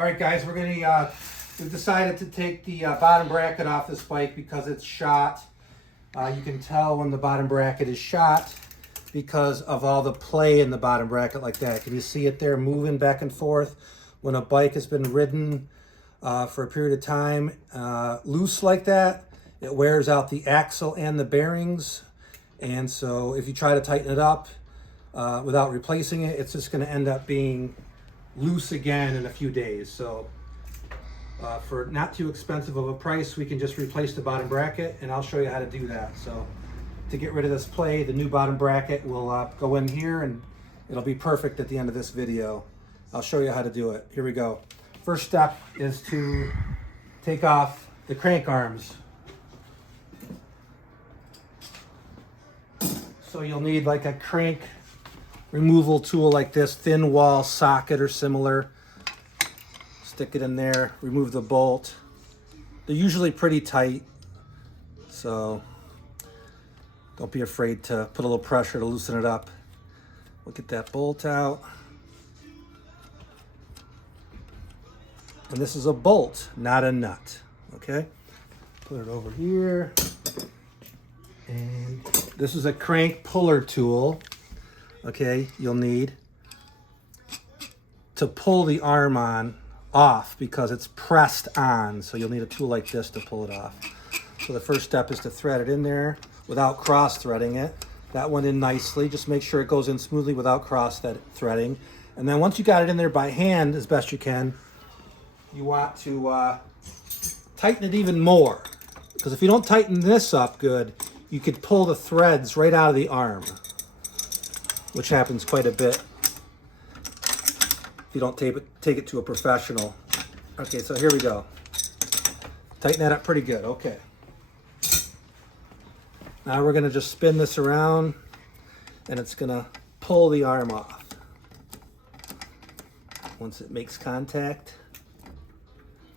All right, guys, we've decided to take the bottom bracket off this bike because it's shot. You can tell when the bottom bracket is shot because of all the play in the bottom bracket like that. Can you see it there moving back and forth? When a bike has been ridden for a period of time loose like that, it wears out the axle and the bearings. And so if you try to tighten it up without replacing it, it's just going to end up being loose again in a few days. So for not too expensive of a price, we can just replace the bottom bracket, and I'll show you how to do that. So to get rid of this play, the new bottom bracket will go in here, and it'll be perfect at the end of this video. I'll show you how to do it. Here we go. First step is to take off the crank arms. So you'll need like a crank removal tool like this, thin wall socket or similar. Stick it in there, remove the bolt. They're usually pretty tight, so don't be afraid to put a little pressure to loosen it up. We'll get that bolt out. And this is a bolt, not a nut, okay? Put it over here. And this is a crank puller tool, okay, you'll need to pull the arm off because it's pressed on. So you'll need a tool like this to pull it off. So the first step is to thread it in there without cross threading it. That went in nicely. Just make sure it goes in smoothly without cross threading. And then once you got it in there by hand as best you can, you want to tighten it even more. Because if you don't tighten this up good, you could pull the threads right out of the arm, which happens quite a bit if you don't take it to a professional. Okay, so here we go. Tighten that up pretty good, okay. Now we're gonna just spin this around and it's gonna pull the arm off. Once it makes contact.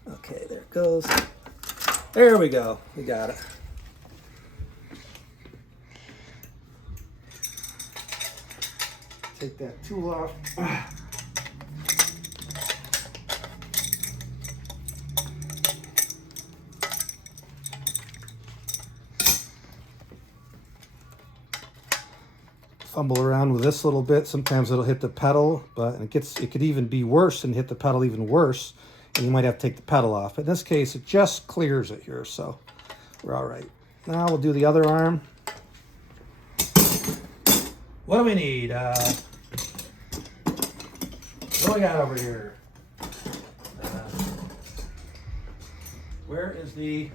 Okay, there it goes. There we go, we got it. Take that tool off. Fumble around with this a little bit. Sometimes it'll hit the pedal, but it could even be worse and hit the pedal even worse, and you might have to take the pedal off. In this case, it just clears it here, so we're all right. Now we'll do the other arm. What do we need? What do we got over here? Where is the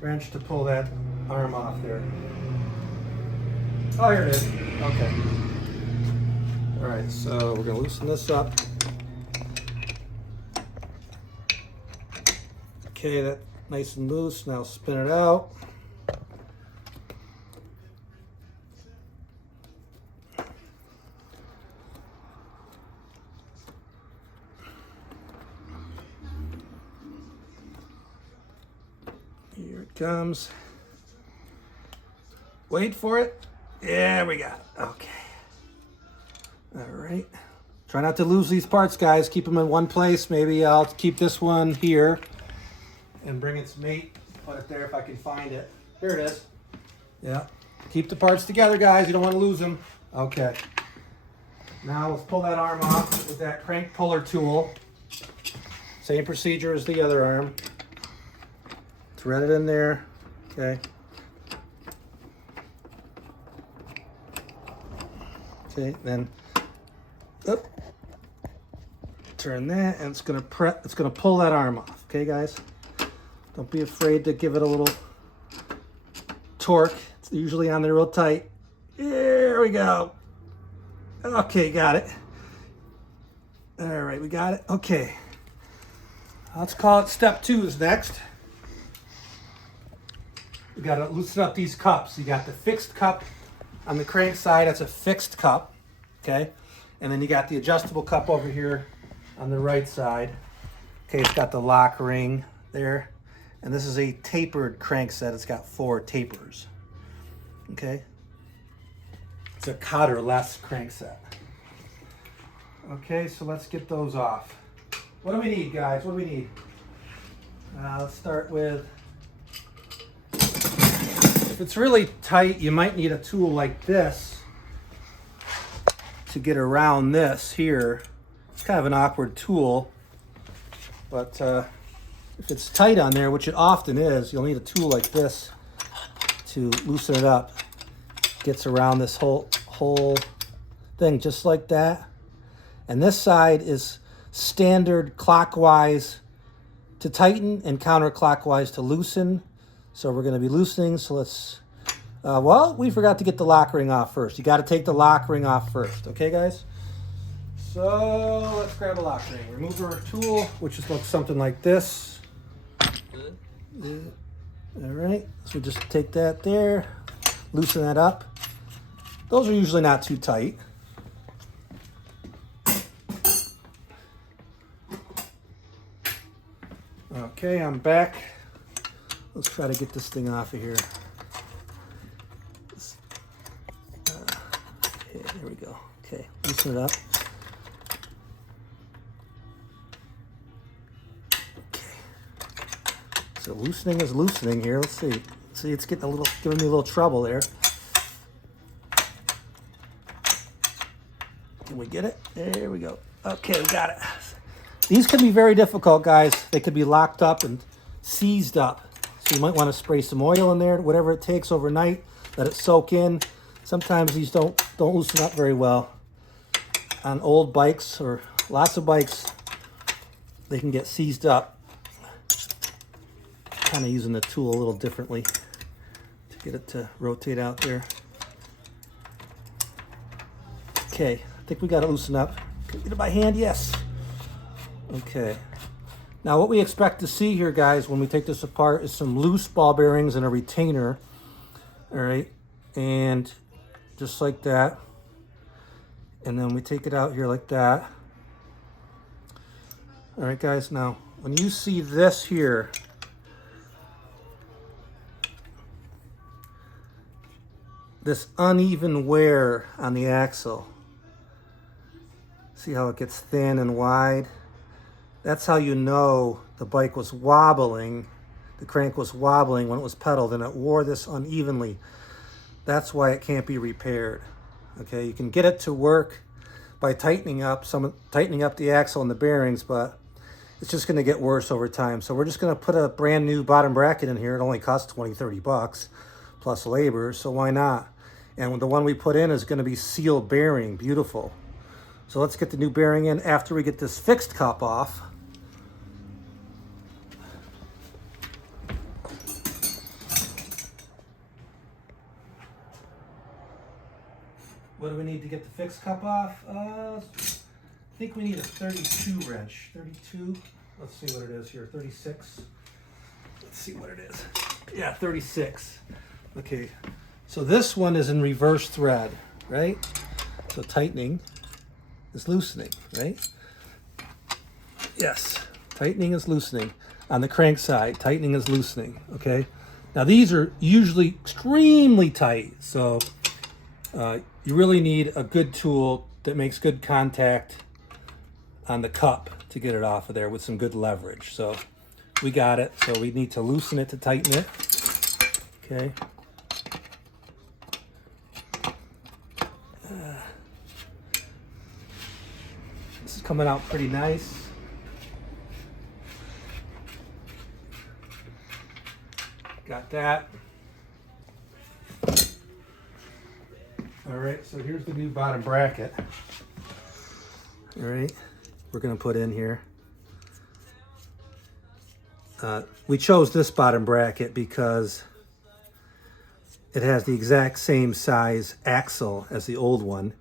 wrench to pull that arm off there? Oh, here it is. Okay. All right, so we're gonna loosen this up. Okay, that's nice and loose. Now spin it out. Here it comes. Wait for it. Yeah, we got it. Okay. All right. Try not to lose these parts, guys. Keep them in one place. Maybe I'll keep this one here and bring its mate. Put it there if I can find it. Here it is. Yeah. Keep the parts together, guys. You don't want to lose them. Okay. Now let's pull that arm off with that crank puller tool. Same procedure as the other arm. Thread it in there. Okay. Okay, then turn that, and it's gonna pull that arm off. Okay, guys, don't be afraid to give it a little torque. It's usually on there real tight. There we go. Okay, got it. All right, we got it. Okay, let's call it step 2 is next. We gotta loosen up these cups. You got the fixed cup on the crank side, that's a fixed cup, okay? And then you got the adjustable cup over here on the right side. Okay, it's got the lock ring there. And this is a tapered crank set. It's got 4 tapers, okay? It's a cotter-less crank set. Okay, so let's get those off. What do we need, guys? What do we need? Let's start with, if it's really tight, you might need a tool like this to get around this here. It's kind of an awkward tool, but if it's tight on there, which it often is, you'll need a tool like this to loosen it up. Gets around this whole thing just like that. And this side is standard clockwise to tighten and counterclockwise to loosen. So we're going to be loosening. So let's, well, we forgot to get the lock ring off first. You got to take the lock ring off first. Okay, guys? So let's grab a lock ring. Remove our tool, which looks something like this. All right. So just take that there, loosen that up. Those are usually not too tight. Okay, I'm back. Let's try to get this thing off of here. Okay, there we go. Okay, loosen it up. Okay. So loosening is loosening here. Let's see. See, it's getting giving me a little trouble there. Can we get it? There we go. Okay, we got it. These can be very difficult, guys. They could be locked up and seized up. So you might want to spray some oil in there, whatever it takes overnight. Let it soak in. Sometimes these don't loosen up very well. On old bikes or lots of bikes, they can get seized up. Kind of using the tool a little differently to get it to rotate out there. Okay, I think we got to loosen up. Can we get it by hand? Yes. Okay. Now what we expect to see here, guys, when we take this apart is some loose ball bearings and a retainer. All right. And just like that. And then we take it out here like that. All right, guys. Now, when you see this here, this uneven wear on the axle, see how it gets thin and wide? That's how you know the bike was wobbling, the crank was wobbling when it was pedaled and it wore this unevenly. That's why it can't be repaired. Okay, you can get it to work by tightening up the axle and the bearings, but it's just gonna get worse over time. So we're just gonna put a brand new bottom bracket in here. It only costs 20, 30 bucks plus labor, so why not? And the one we put in is gonna be sealed bearing, beautiful. So let's get the new bearing in after we get this fixed cup off. What do we need to get the fixed cup off? I think we need a 32 wrench. 32, let's see what it is here, 36. Let's see what it is. Yeah, 36. Okay, so this one is in reverse thread, right? So tightening is loosening, right? Yes, tightening is loosening. On the crank side, tightening is loosening, okay? Now these are usually extremely tight, so you really need a good tool that makes good contact on the cup to get it off of there with some good leverage. So we got it, so we need to loosen it to tighten it, okay? This is coming out pretty nice. Got that. All right, so here's the new bottom bracket. All right, we're gonna put in here. We chose this bottom bracket because it has the exact same size axle as the old one.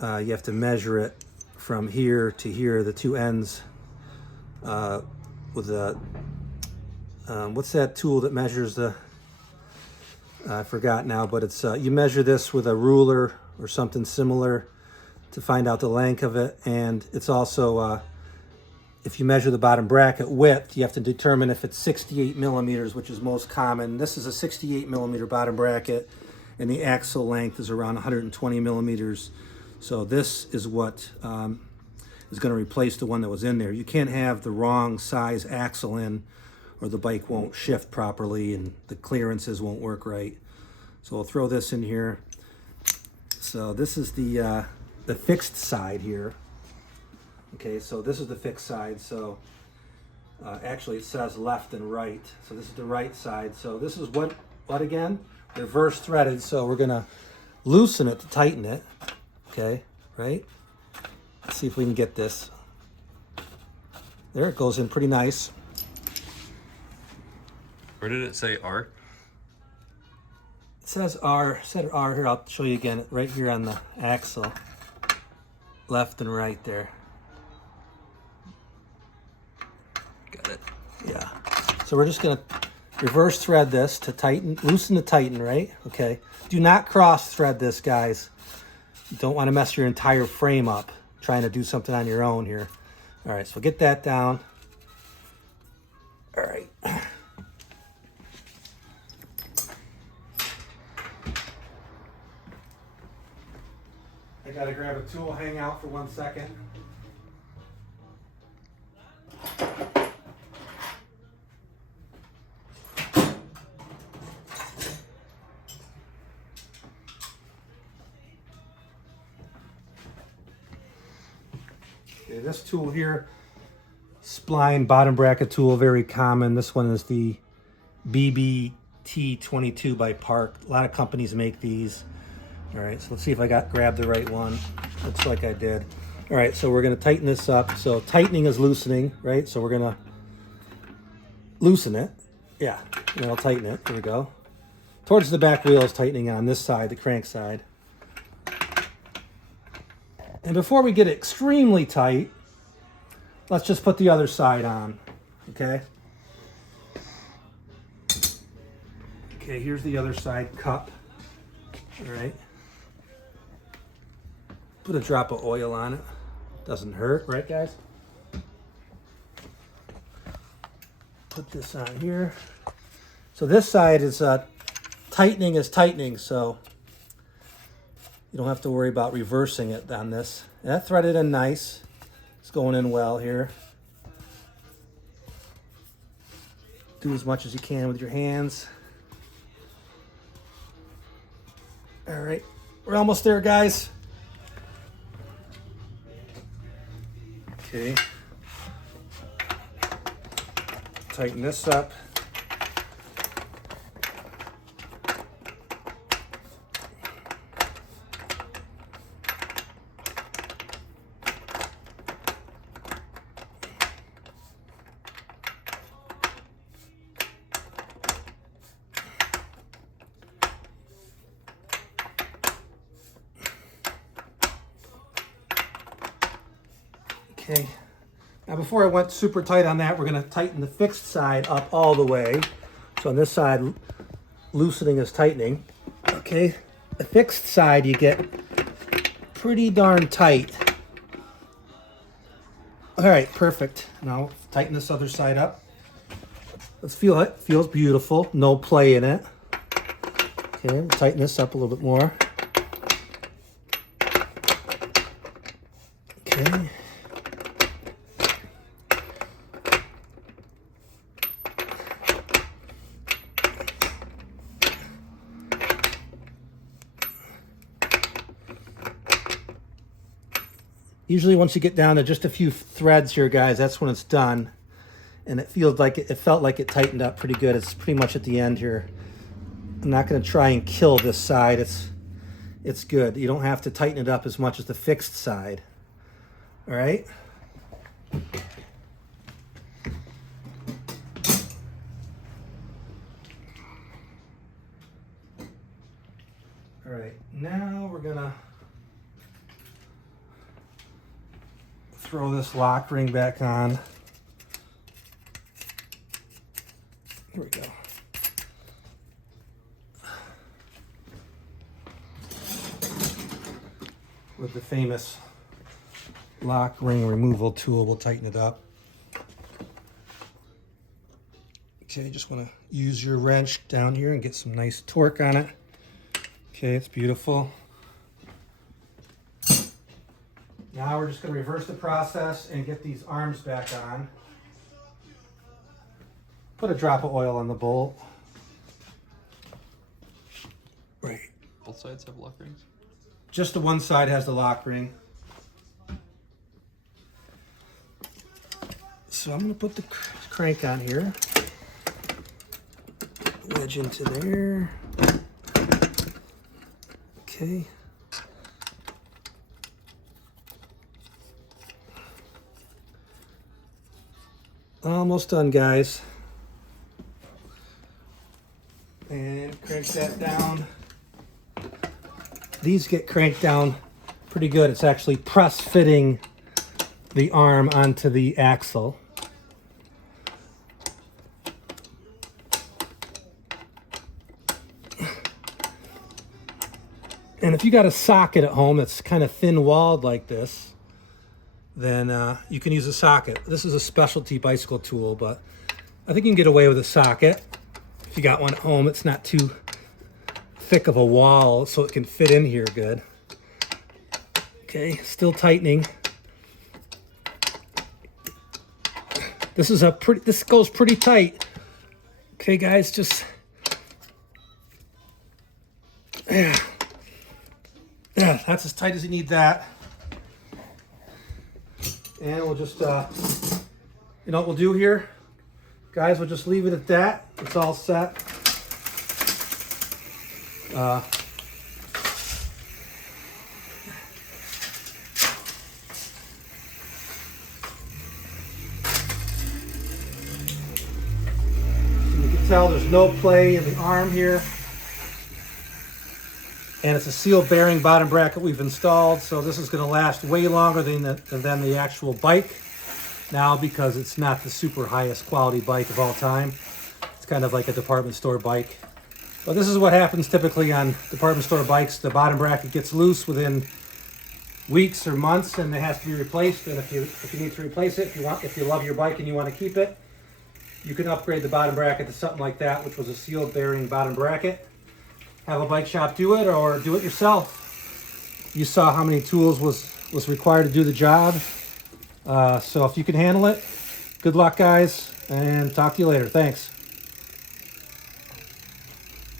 You have to measure it from here to here, the two ends, with a, what's that tool that measures the, I forgot now, but it's you measure this with a ruler or something similar to find out the length of it. And it's also, if you measure the bottom bracket width, you have to determine if it's 68 millimeters, which is most common. This is a 68 millimeter bottom bracket, and the axle length is around 120 millimeters. So this is what is going to replace the one that was in there. You can't have the wrong size axle in, or the bike won't shift properly and the clearances won't work right. So we'll throw this in here. So this is the fixed side here. Okay, so this is the fixed side. So actually it says left and right. So this is the right side. So this is what again? Reverse threaded. So we're gonna loosen it to tighten it. Okay, right? Let's see if we can get this. There, it goes in pretty nice. Where did it say R? It says R, said R here, I'll show you again, right here on the axle. Left and right there. Got it. Yeah. So we're just gonna reverse thread this to tighten, loosen to tighten, right? Okay. Do not cross thread this, guys. You don't want to mess your entire frame up trying to do something on your own here. All right, so get that down. All right. I gotta grab a tool, hang out for 1 second. Okay, this tool here, spline bottom bracket tool, very common. This one is the BBT22 by Park. A lot of companies make these. All right, so let's see if I grabbed the right one. Looks like I did. All right, so we're gonna tighten this up. So tightening is loosening, right? So we're gonna loosen it. Yeah, and I'll tighten it. There we go. Towards the back wheel is tightening on this side, the crank side. And before we get extremely tight, let's just put the other side on, okay? Okay, here's the other side cup, all right? Put a drop of oil on it. Doesn't hurt, right guys? Put this on here. So this side is tightening, so you don't have to worry about reversing it on this. And that threaded in nice. It's going in well here. Do as much as you can with your hands. All right, we're almost there, guys. Okay. Tighten this up. Okay, now before I went super tight on that, we're going to tighten the fixed side up all the way. So on this side, loosening is tightening. Okay, the fixed side you get pretty darn tight. All right, perfect. Now tighten this other side up. Let's feel it. Feels beautiful. No play in it. Okay, we'll tighten this up a little bit more. Okay. Usually once you get down to just a few threads here, guys, that's when it's done. And it felt like it tightened up pretty good. It's pretty much at the end here. I'm not going to try and kill this side. It's good. You don't have to tighten it up as much as the fixed side. All right? All right, now we're gonna throw this lock ring back on. Here we go. With the famous lock ring removal tool, we'll tighten it up. Okay, just want to use your wrench down here and get some nice torque on it. Okay, it's beautiful. Now we're just going to reverse the process and get these arms back on. Put a drop of oil on the bolt. Right. Both sides have lock rings? Just the one side has the lock ring. So I'm going to put the crank on here. Wedge into there. Okay. Almost done, guys. And crank that down. These get cranked down pretty good. It's actually press fitting the arm onto the axle. And if you got a socket at home that's kind of thin walled like this, then you can use a socket. This is a specialty bicycle tool, but I think you can get away with a socket. If you got one at home, it's not too thick of a wall, so it can fit in here good. Okay, still tightening. This goes pretty tight. Okay, guys, just yeah, that's as tight as you need that. And we'll just, you know what we'll do here? Guys, we'll just leave it at that. It's all set. You can tell there's no play in the arm here. And it's a seal bearing bottom bracket we've installed, so this is going to last way longer than the actual bike now, because it's not the super highest quality bike of all time. It's kind of like a department store bike. But this is what happens typically on department store bikes. The bottom bracket gets loose within weeks or months, and it has to be replaced. And if you need to replace it, if you love your bike and you want to keep it, you can upgrade the bottom bracket to something like that, which was a seal bearing bottom bracket. Have a bike shop do it, or do it yourself. You saw how many tools was required to do the job. So if you can handle it, good luck, guys, and talk to you later. Thanks.